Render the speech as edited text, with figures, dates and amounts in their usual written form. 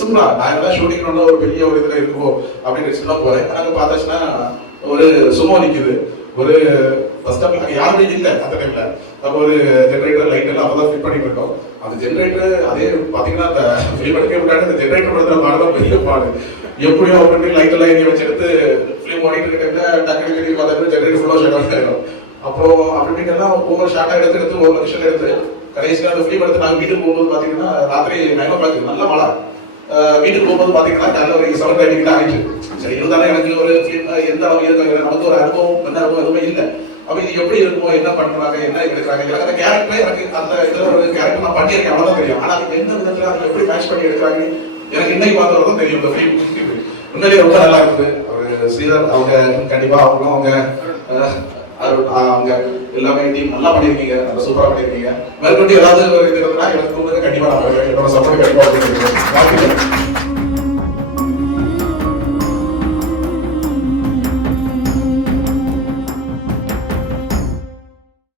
சிம்பிளா நான் எல்லாம் ஷூட்டிங் ஒரு பெரிய ஒரு இதுல இருக்கும் அப்படின்னு வச்சுதான் போறேன். அங்க பார்த்தாச்சுன்னா ஒரு சுமோ நிக்குது. ஒரு ஃபர்ஸ்ட் ஸ்டாப் அங்கே யாருமே இல்லை அந்த டைம்ல. அப்போ ஒரு ஜென்ரேட்டர் லைட் எல்லாம் அப்பதான் ஃபிட் பண்ணிட்டு இருக்கோம். அந்த ஜென்ரேட்டர் அதே பாத்தீங்கன்னா அந்த ஃபிலிம் எடுக்க விட்டாங்க. அந்த ஜென்ரேட்டர் படுத்துற பாடுதான் பெரிய பாடு. எப்படியோ அப்படின்னு லைட் எல்லாம் ஏற்றி வச்சு எடுத்து ஃபிலிம் ஓடிட்டு இருக்க டைம்ல டக்கு கட்டி பார்த்தா ஜென்ரேட்டர் ஃபுல்லாக ஷேட் ஆகிடும். அப்போ அப்படி எல்லாம் ஒவ்வொரு ஷார்ட்டாக எடுத்து ஒவ்வொரு விஷயம் எடுத்து கடைசியாக அந்த ஃபிலிம் எடுத்து நாங்கள் வீட்டுக்கு போகும்போது பார்த்தீங்கன்னா ராத்திரி 9 o'clock நல்ல மழை. வீட்டுக்கு போகும்போது பாத்தீங்கன்னா காலைல ஒரு 7:30 கிட்ட ஆயிடுச்சு. சரி இருந்தாலும் எனக்கு ஒரு எந்த அளவு இருக்காங்க நமக்கு ஒரு அனுபவம் எதுவுமே இல்லை. அப்ப இது எப்படி இருக்கும், என்ன பண்றாங்க, என்ன எடுக்கிறாங்க, எனக்கு அந்த கேரக்டரே எனக்கு அந்த இதுல ஒரு கேரக்டர் நான் பண்ணியிருக்கேன் அவ்வளவுதான் தெரியும். ஆனா அது எந்த விதத்துல அதை எப்படி மேட்ச் பண்ணி எடுக்கிறாங்க எனக்கு இன்னைக்கு பார்த்தவரைதான் தெரியும். இந்த ஃபிலிம் உண்மையிலேயே ரொம்ப நல்லா இருக்குது. ஒரு ஸ்ரீதர் அவங்க கண்டிப்பா அவங்களும் அவங்க எல்லாமே டீம் நல்லா பண்ணிருக்கீங்க, நல்லா சூப்பரா பண்ணிருக்கீங்க. மேற்கொண்டு ஏதாவது ஒரு இது இருந்தா எனக்கு கண்டிப்பா நான் என்னோட சப்போர்ட் கண்டிப்பா